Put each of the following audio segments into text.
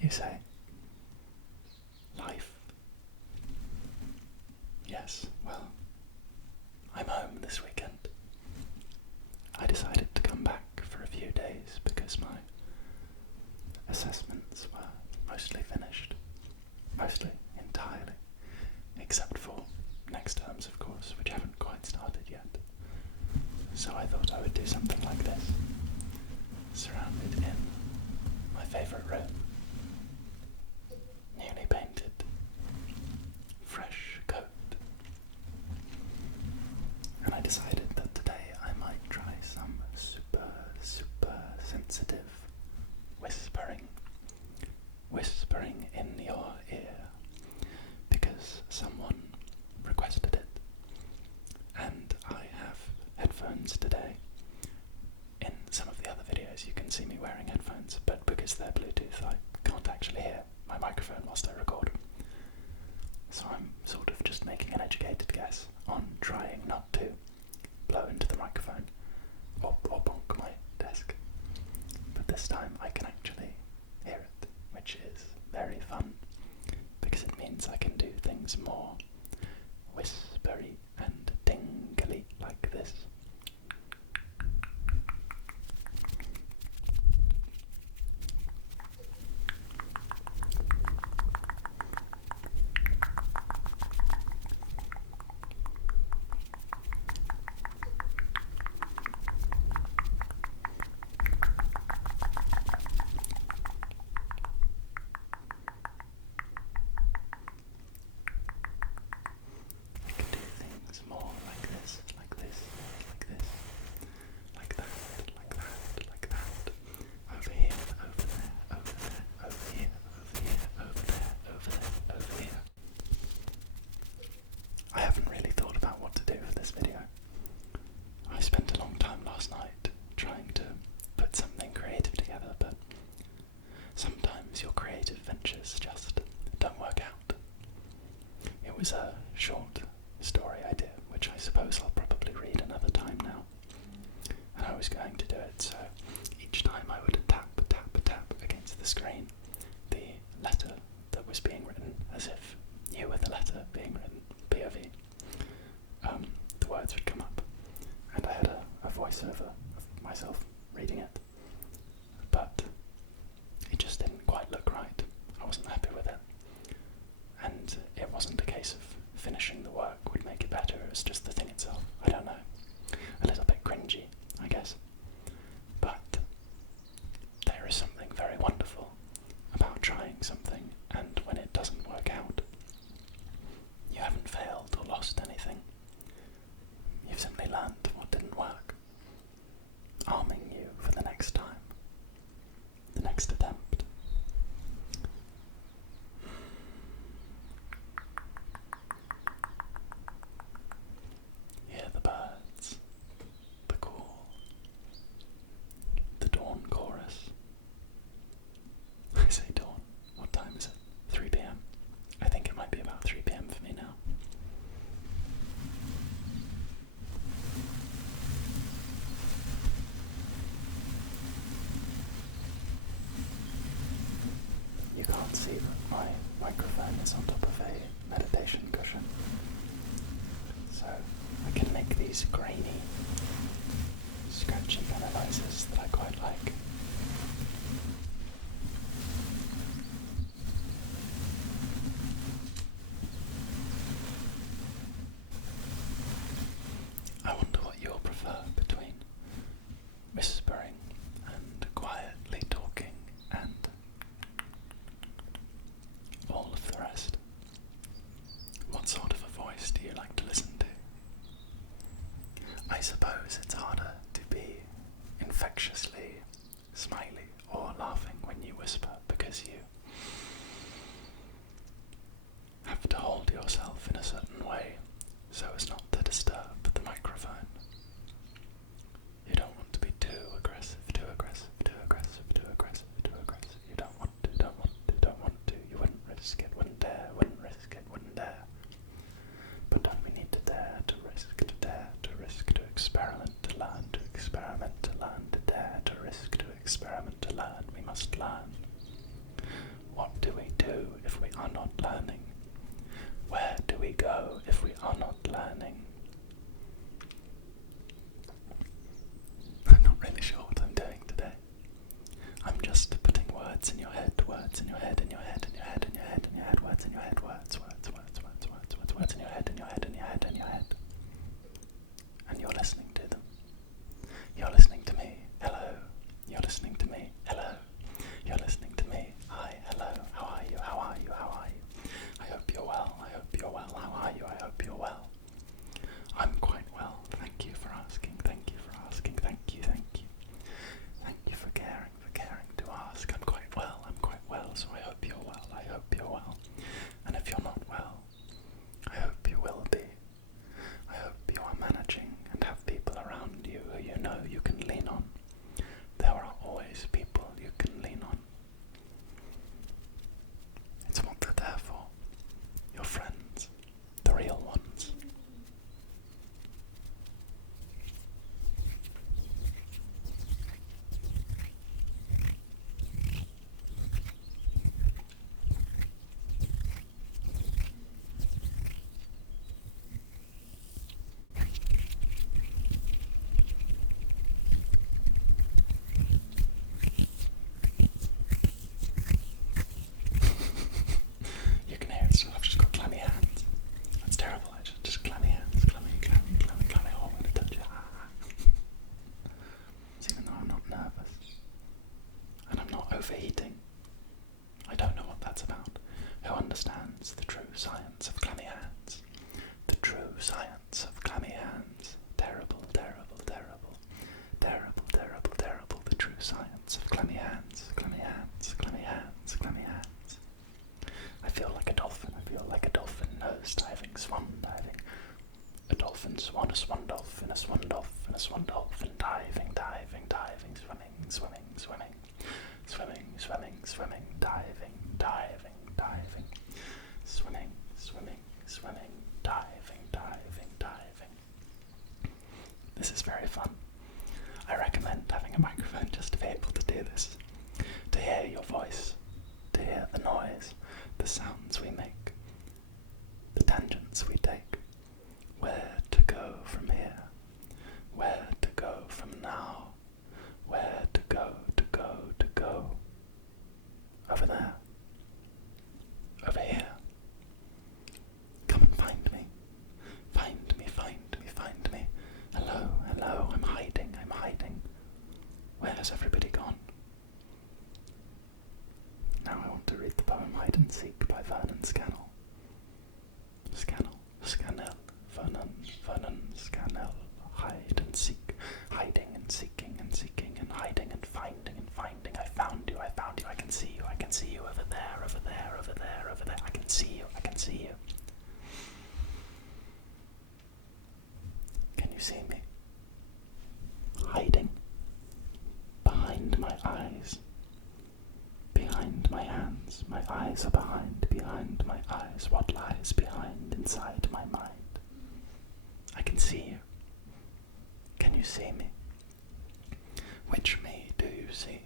You say? Life? Yes, well, I'm home this weekend. I decided to come back for a few days because my assessments were mostly finished. Mostly, entirely. Except for next terms, of course, which haven't quite started yet. So I thought I would do something like this, surrounded in my favourite room, newly painted, fresh coat. And I decided that today I might try some super sensitive whispering in your ear, because someone requested it. And I have headphones today. In some of the other videos you can see me wearing headphones, but because they're Bluetooth I can't actually hear my microphone whilst I record. So I'm sort of just making an educated guess on trying not to blow into the microphone or bonk my desk. But this time I can actually hear it, which is very fun, because it means I can do things more whispery and tingly like this. It was a short story idea, which I suppose I'll probably read another time now. And I was going to do it so each time I would tap against the screen the letter that was being written, as if you were the letter being written, POV. The words would come up, and I had a voiceover of myself reading it. But it just didn't quite look right. I wasn't happy with it. And it wasn't a case of finishing the work would make it better, it was just the thing itself. I don't know. A little bit cringy, I guess. But there is something very wonderful about trying something, and when it doesn't work out, you haven't failed or lost anything. You've simply learned what didn't work, arming you for the next time, the next attempt. Hear the birds, the call, the dawn chorus. I say dawn, what time is it? 3 PM. I think it might be about 3 PM for me now. You can't see that my microphone is on top of a meditation cushion, so I can make these grainy, scratchy kind of noises that I quite like. I wonder what you'll prefer between whispering and quietly talking and all of the rest. What sort of a voice do you like to listen to? I suppose it's harder to be infectiously smiley or laughing when you whisper, because you have to hold yourself in a certain way so as not to disturb the microphone. You don't want to be too aggressive. You don't want to. You wouldn't risk it, wouldn't dare. But don't we need to dare, to risk, to experiment, to learn, to dare, to risk, to experiment, to learn. We must learn. What do we do if we are not learning? Where do we go if we are not learning? I'm not really sure what I'm doing today. I'm just putting words in your head, words in your head, in your head, in your head, in your head, in your head, words in your head, words in your head, in your head, in your head, in your head. And you're listening to them. You're listening to me. Hello. You're listening to me. Hello. You're listening to me. Hi. Hello. How are you? How are you? How are you? I hope you're well. I hope you're well. How are you? I hope you're well. I'm quite well. Thank you for asking. Thank you for asking. Thank you. Thank you. Thank you for caring to ask. I'm quite well. I'm quite well. So I hope you're well. I hope you're well. And if you're not well, I hope you will be. I hope you are managing and have people around you who you know you can lean on. There are always people you can lean on. It's what they're there for. Your friends. The real ones. You can hear it still. I've just got clammy hands. That's terrible. I just clammy hands. Clammy. Oh, I'm going to touch it. Even though I'm not nervous. And I'm not overheating. I don't know what that's about. Who understands the true science of clammy hands? The true science of clammy hands. Terrible, terrible, terrible. Terrible, terrible, terrible. The true science of clammy hands. Clammy hands, clammy hands, clammy hands. I feel like a dolphin. I feel like a dolphin. Nose diving, swan diving. A dolphin, swan, a swan dolphin, a swan dolphin, a swan dolphin. Diving, diving, diving. Swimming, swimming, swimming. Swimming, swimming, swimming. Diving, diving, diving. Swimming, swimming, swimming. Diving, diving, diving. This is very fun. I recommend having a microphone just to be able to do this. To hear your voice. To hear the noise. The sounds we make. The tangents we take. Where to go from here. Where to go from now. Where to go, to go, to go. Over there. Over here. Come and find me. Find me, find me, find me. Hello, hello, I'm hiding, I'm hiding. Where has everybody gone? Now I want to read the poem Hide and Seek by Vernon Scannell. Scannell, Vernon Scannell. Hide and seek, hiding and seeking and seeking and hiding and finding and finding. I found you, I can see you, I can see you over there, over there, over there, over there. I can see you, I can see you. Can you see me? Hiding. Behind my eyes. Behind my hands. My eyes are behind my eyes. What lies behind inside my mind? I can see you. Can you see me? Which me do you see?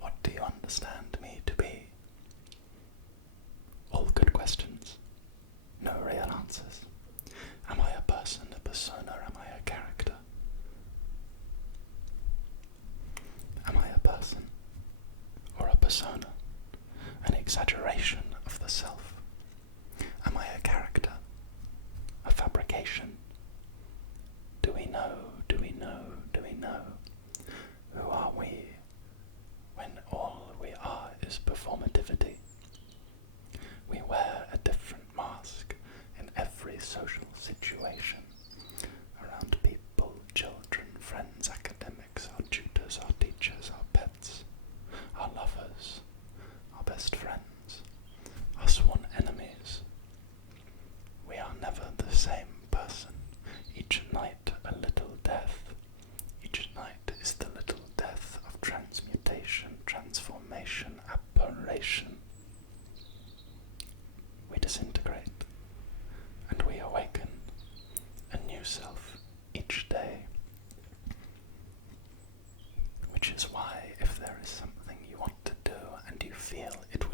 What do you understand me to be? All good questions. No real answers. Am I a person, a persona? Am I a character? Am I a person or a persona? An exaggeration of the self? Am I a character? A fabrication? Do we know? Do we know? Do we know? Who are we when all we are is performativity? We wear a different mask in every social situation, around people, children, friends, academics, our tutors, our teachers, our pets, our lovers, our best friends, our sworn enemies. We are never the same person. Each night a little death. Each night is the little death of transmutation, transformation, apparition. We disintegrate, and we awaken a new self each day. Which is why, if there is something you want to do and you feel it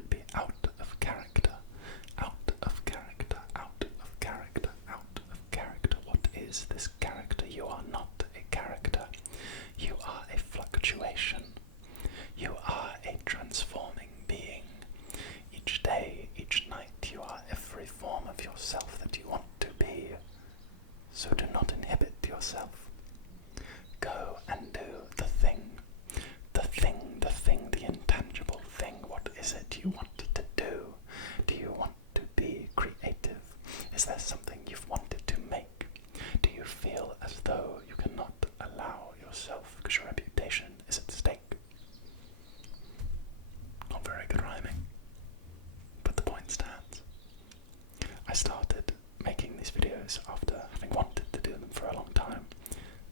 videos after having wanted to do them for a long time,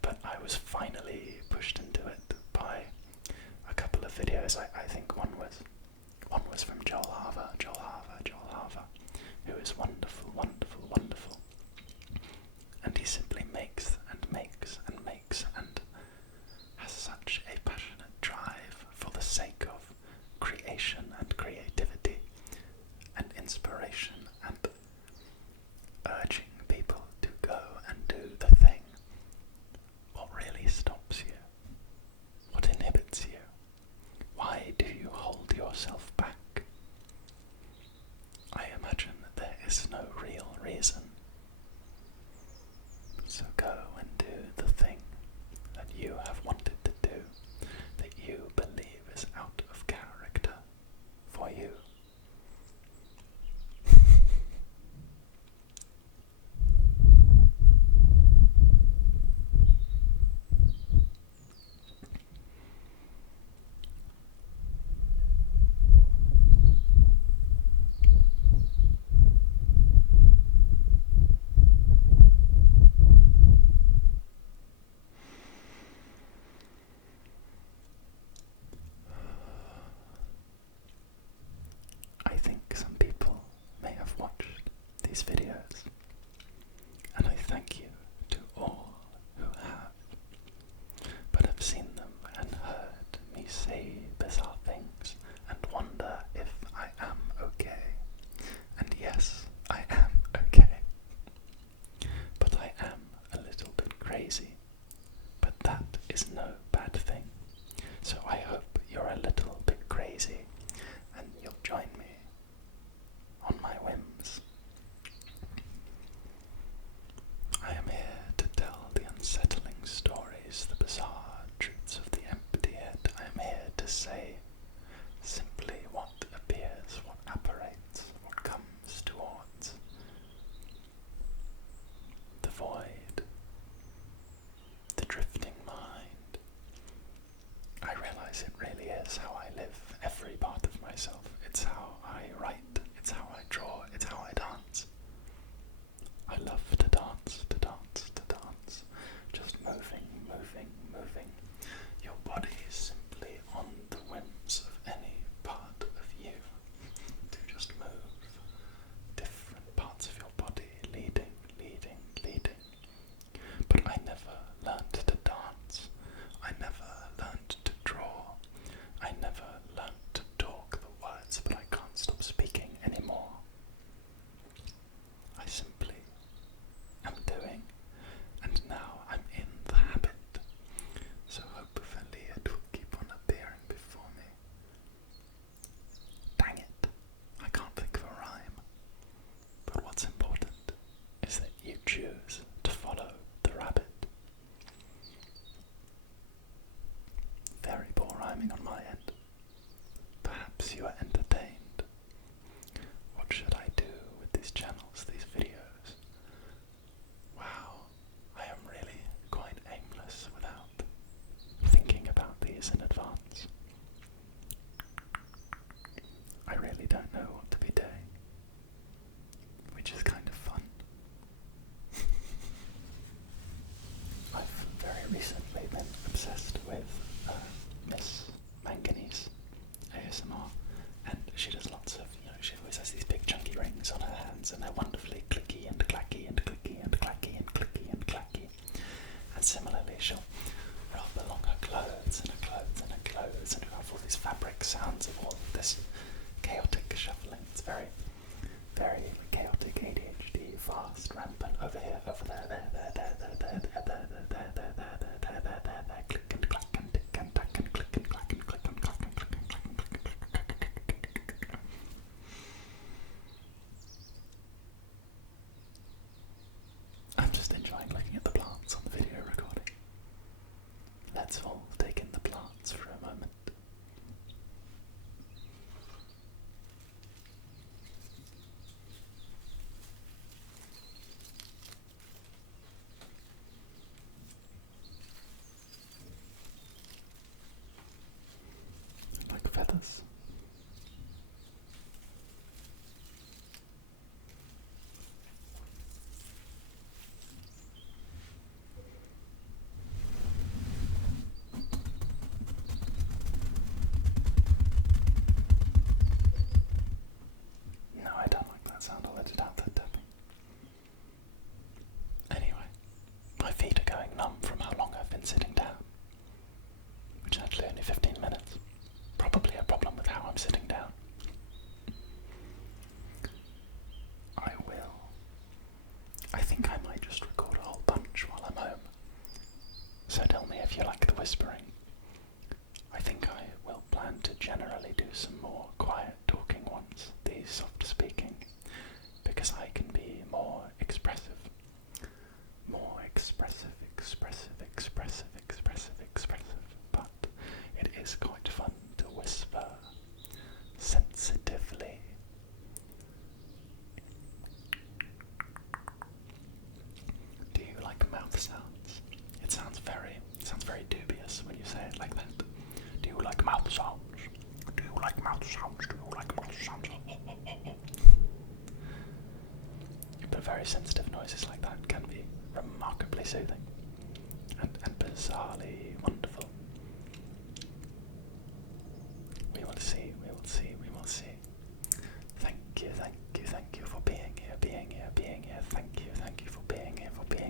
but I was finally pushed into it by a couple of videos. I think one was from Joel Harver, who is wonderful, wonderful, wonderful. And he simply makes and makes and makes and has such a passionate drive for the sake of creation and creativity and inspiration and urging people to go and do the thing. What really stops you? What inhibits you? Why do you hold yourself back? I imagine that there is no real reason. So go and do the thing that you have wanted to do, that you believe is out of character for you. I think some people may have watched these videos, and I thank you to all who have, but have seen them and heard me say bizarre things and wonder if I am okay. And yes, I am okay. But I am a little bit crazy. But that is no bad thing. So I hope you're a little bit crazy and you'll join me on my whims. I am here to tell the unsettling stories, the bizarre truths of the empty head. I am here to say simply what appears, what apparates, what comes towards the void, the drifting mind. I realize it really is how I live every part of myself. It's how I write, it's how I draw, it's how I dance. I love to dance, to dance, to dance. Just moving, moving, moving. Your body is simply on the whims of any part of you. To just move different parts of your body, leading, leading, leading. But I never learned to dance. I never learned to draw. I never learned to talk the words, but I can't stop speaking anymore. I simply am doing, and now I'm in the habit. So hopefully it will keep on appearing before me. Dang it, I can't think of a rhyme. But what's important is that you choose to follow the rabbit. Very poor rhyming on my end. Perhaps you are entertained. What should I do with these channels, these videos? Wow, I am really quite aimless without thinking about these in advance. I really don't know what to be doing, which is kind of fun. I've very recently been obsessed with Miss Manganese ASMR, and she does lots of, she always has these big chunky rings on her hands, and they're wonderfully clicky and clacky and clicky and clacky and clicky and clacky. And similarly, she'll rub along her clothes and her clothes and her clothes, and you have all these fabric sounds of all of this chaotic shuffling. It's very, very chaotic ADHD, fast, rampant, over here, over there, click and clack and tick and tack and click and clack and click and clack and click and clack and click and clack and click and clack. I'm just enjoying looking at the plants on the video recording. going numb from how long I've been sitting down, which is actually only 15 minutes. Probably a problem with how I'm sitting down. I think I might just record a whole bunch while I'm home. So tell me if you like the whispering. I think I will plan to generally do some more quiet talking ones, these soft speaking, because I can be more expressive. But it is quite fun to whisper sensitively. Do you like mouth sounds? It sounds very dubious when you say it like that. Do you like mouth sounds? Do you like mouth sounds? Do you like mouth sounds? But very sensitive noises like that can be remarkably soothing and bizarrely wonderful. We will see. Thank you for being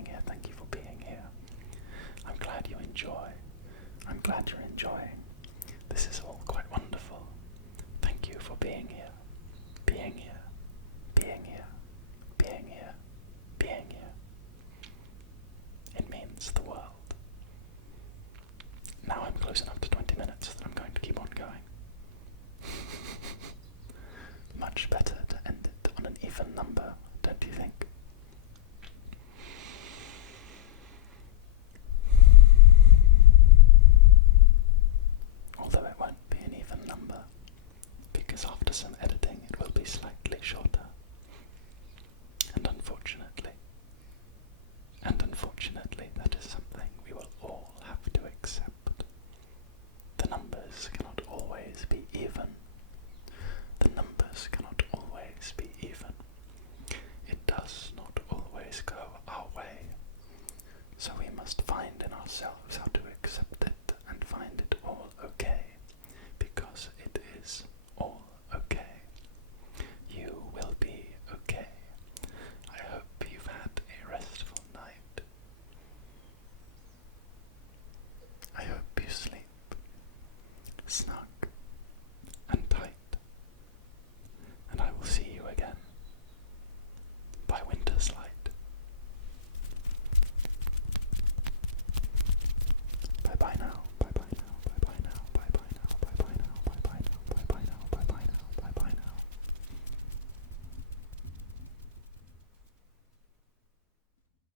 here. Thank you for being here. I'm glad you enjoy. I'm glad you're enjoying. This is all quite wonderful. Thank you for being here. It means the world. Now I'm close enough to 20 minutes that I'm going to keep on going. Much better to end it on an even number, don't you think? Although it won't be an even number, because after some editing it will be slightly shorter. And unfortunately, that is something we will all have to accept. The numbers cannot always be even. It does not always go our way. So we must find in ourselves how to